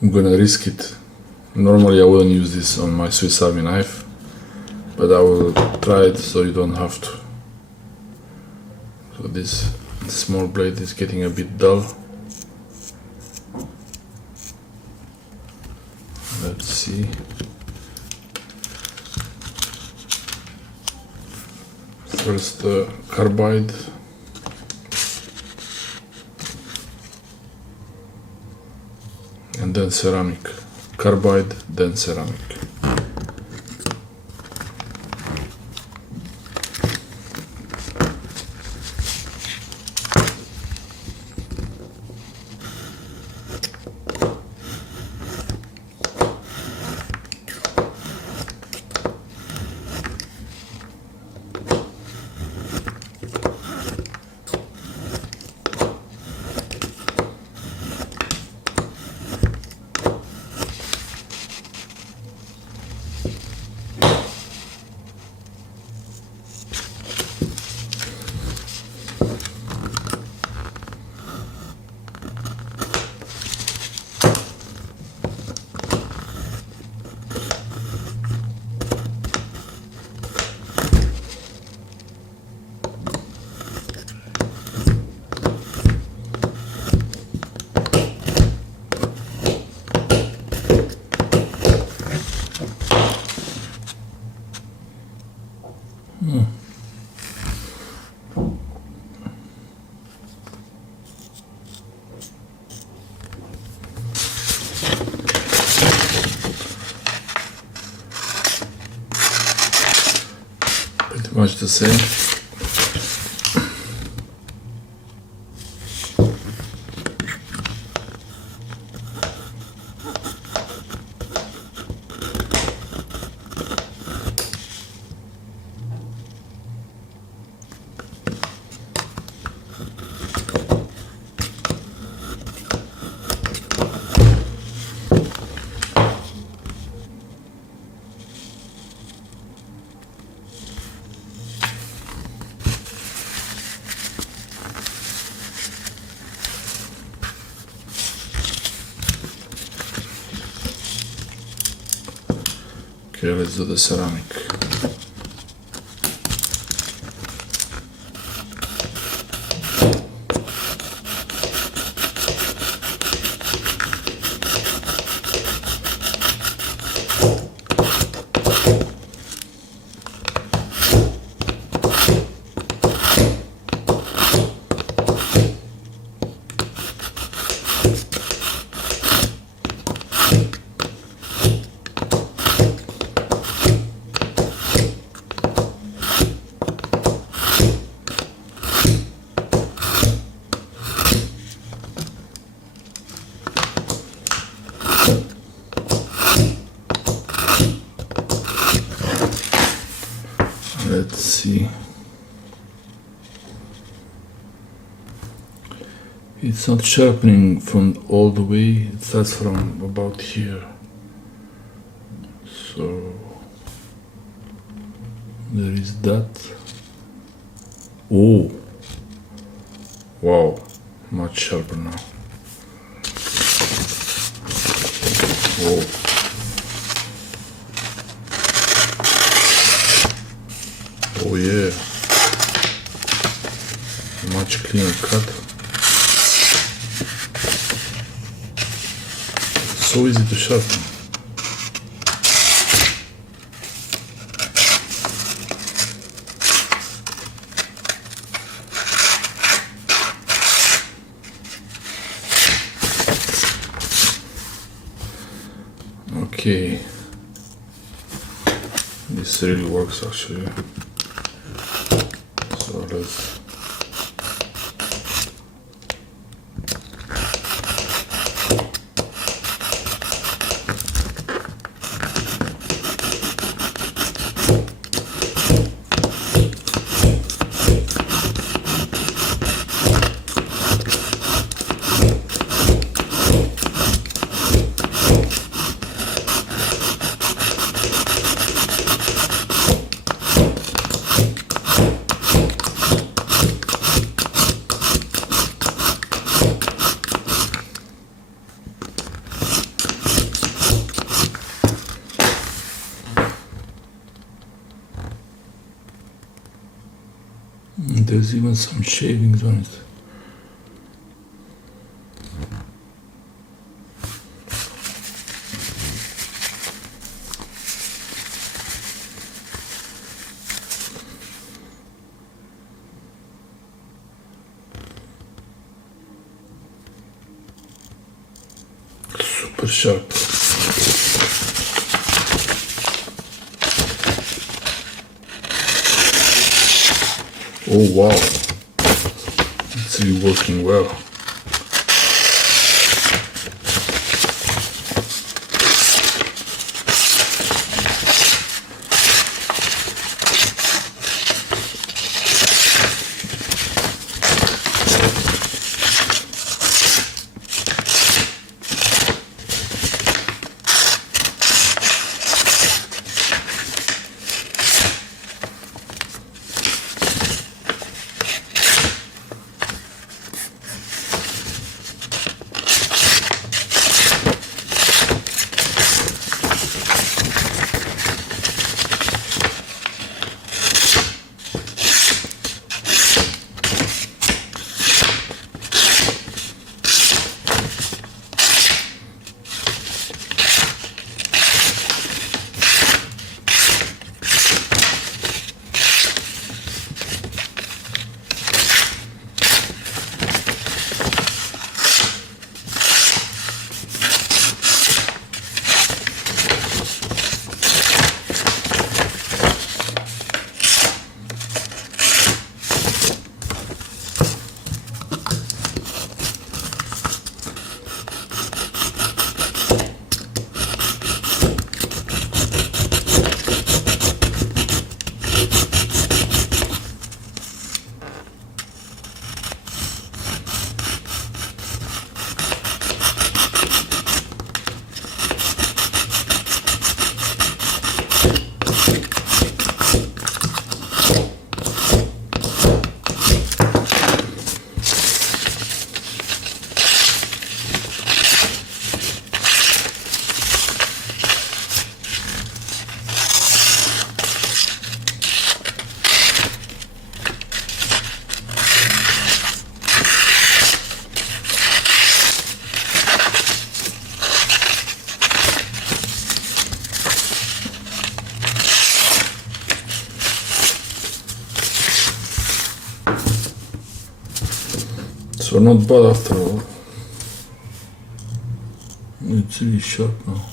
I'm gonna risk it. Normally I wouldn't use this on my Swiss Army knife, but I will try it so you don't have to. So this small blade is getting a bit dull. Let's see. First carbide. And then ceramic. Carbide, then ceramic. Pretty much the same. Okay, let's do the ceramic. Let's see. It's not sharpening from all the way, it starts from about here. So there is that. Oh, wow, much sharper now. Whoa. Oh yeah, much cleaner cut. So easy to sharpen. Okay, this really works actually. So let's there's even some shavings on it. Super sharp. Oh wow, it's really working well. So not bad after all. It's really sharp now.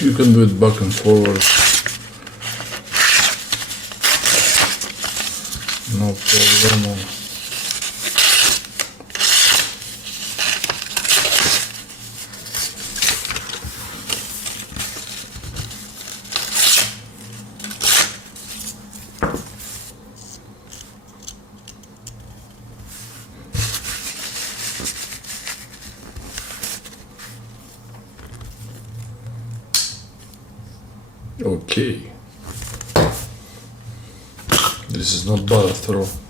You can do it back and forward, no problem. Okay. This is not bad after all.